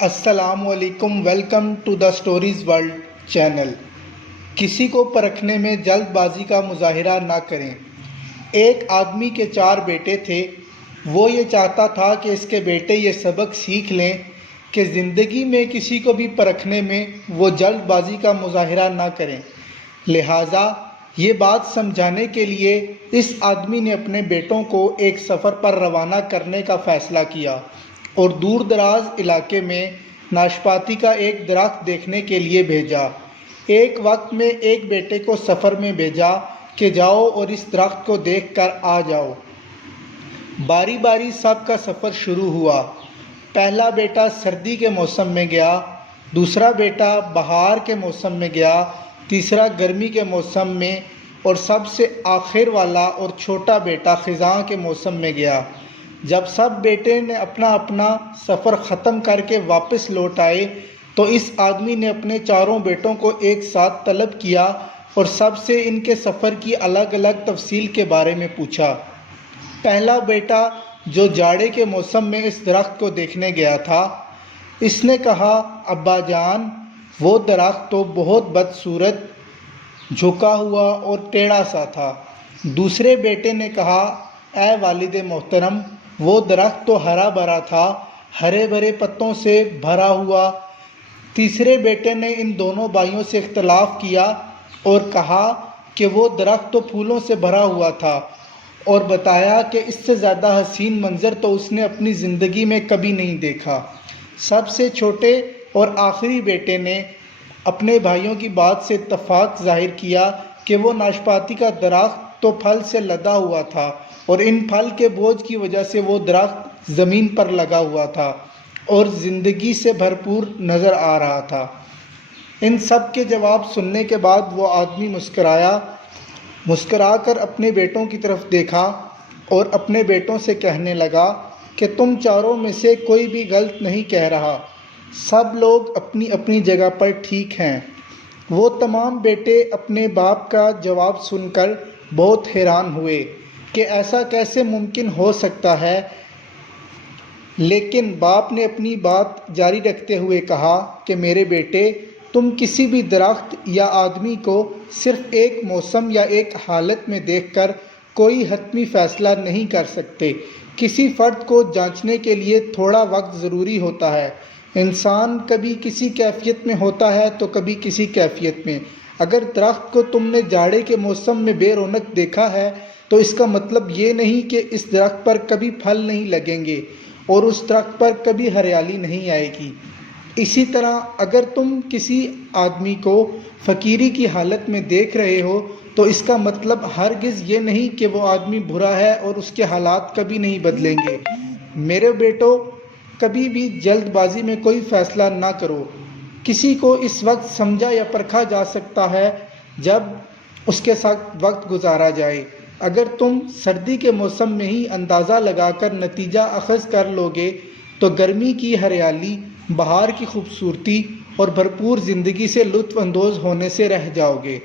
السلام علیکم، welcome to the stories world channel. کسی کو پرکھنے میں جلد بازی کا مظاہرہ نہ کریں۔ ایک آدمی کے 4 بیٹے تھے۔ وہ یہ چاہتا تھا کہ اس کے بیٹے یہ سبق سیکھ لیں کہ زندگی میں کسی کو بھی پرکھنے میں وہ جلد بازی کا مظاہرہ نہ کریں۔ لہٰذا یہ بات سمجھانے کے لیے اس آدمی نے اپنے بیٹوں کو ایک سفر پر روانہ کرنے کا فیصلہ کیا اور دور دراز علاقے میں ناشپاتی کا ایک درخت دیکھنے کے لیے بھیجا۔ ایک وقت میں ایک بیٹے کو سفر میں بھیجا کہ جاؤ اور اس درخت کو دیکھ کر آ جاؤ۔ باری باری سب کا سفر شروع ہوا۔ پہلا بیٹا سردی کے موسم میں گیا، دوسرا بیٹا بہار کے موسم میں گیا، تیسرا گرمی کے موسم میں، اور سب سے آخر والا اور چھوٹا بیٹا خزاں کے موسم میں گیا۔ جب سب بیٹے نے اپنا اپنا سفر ختم کر کے واپس لوٹ آئے تو اس آدمی نے اپنے 4 بیٹوں کو ایک ساتھ طلب کیا اور سب سے ان کے سفر کی الگ الگ تفصیل کے بارے میں پوچھا۔ پہلا بیٹا جو جاڑے کے موسم میں اس درخت کو دیکھنے گیا تھا، اس نے کہا، ابا جان، وہ درخت تو بہت بدصورت، جھکا ہوا اور ٹیڑھا سا تھا۔ دوسرے بیٹے نے کہا، اے والد محترم، وہ درخت تو ہرا بھرا تھا، ہرے بھرے پتوں سے بھرا ہوا۔ تیسرے بیٹے نے ان دونوں بھائیوں سے اختلاف کیا اور کہا کہ وہ درخت تو پھولوں سے بھرا ہوا تھا، اور بتایا کہ اس سے زیادہ حسین منظر تو اس نے اپنی زندگی میں کبھی نہیں دیکھا۔ سب سے چھوٹے اور آخری بیٹے نے اپنے بھائیوں کی بات سے اتفاق ظاہر کیا کہ وہ ناشپاتی کا درخت تو پھل سے لدا ہوا تھا اور ان پھل کے بوجھ کی وجہ سے وہ درخت زمین پر لگا ہوا تھا اور زندگی سے بھرپور نظر آ رہا تھا۔ ان سب کے جواب سننے کے بعد وہ آدمی مسکرا کر اپنے بیٹوں کی طرف دیکھا اور اپنے بیٹوں سے کہنے لگا کہ تم 4 میں سے کوئی بھی غلط نہیں کہہ رہا، سب لوگ اپنی اپنی جگہ پر ٹھیک ہیں۔ وہ تمام بیٹے اپنے باپ کا جواب سن کر بہت حیران ہوئے کہ ایسا کیسے ممکن ہو سکتا ہے، لیکن باپ نے اپنی بات جاری رکھتے ہوئے کہا کہ میرے بیٹے، تم کسی بھی درخت یا آدمی کو صرف ایک موسم یا ایک حالت میں دیکھ کر کوئی حتمی فیصلہ نہیں کر سکتے۔ کسی فرد کو جانچنے کے لیے تھوڑا وقت ضروری ہوتا ہے۔ انسان کبھی کسی کیفیت میں ہوتا ہے تو کبھی کسی کیفیت میں۔ اگر درخت کو تم نے جاڑے کے موسم میں بے رونق دیکھا ہے تو اس کا مطلب یہ نہیں کہ اس درخت پر کبھی پھل نہیں لگیں گے اور اس درخت پر کبھی ہریالی نہیں آئے گی۔ اسی طرح اگر تم کسی آدمی کو فقیری کی حالت میں دیکھ رہے ہو تو اس کا مطلب ہرگز یہ نہیں کہ وہ آدمی برا ہے اور اس کے حالات کبھی نہیں بدلیں گے۔ میرے بیٹو، کبھی بھی جلد بازی میں کوئی فیصلہ نہ کرو۔ کسی کو اس وقت سمجھا یا پرکھا جا سکتا ہے جب اس کے ساتھ وقت گزارا جائے۔ اگر تم سردی کے موسم میں ہی اندازہ لگا کر نتیجہ اخذ کر لوگے تو گرمی کی ہریالی، بہار کی خوبصورتی اور بھرپور زندگی سے لطف اندوز ہونے سے رہ جاؤ گے۔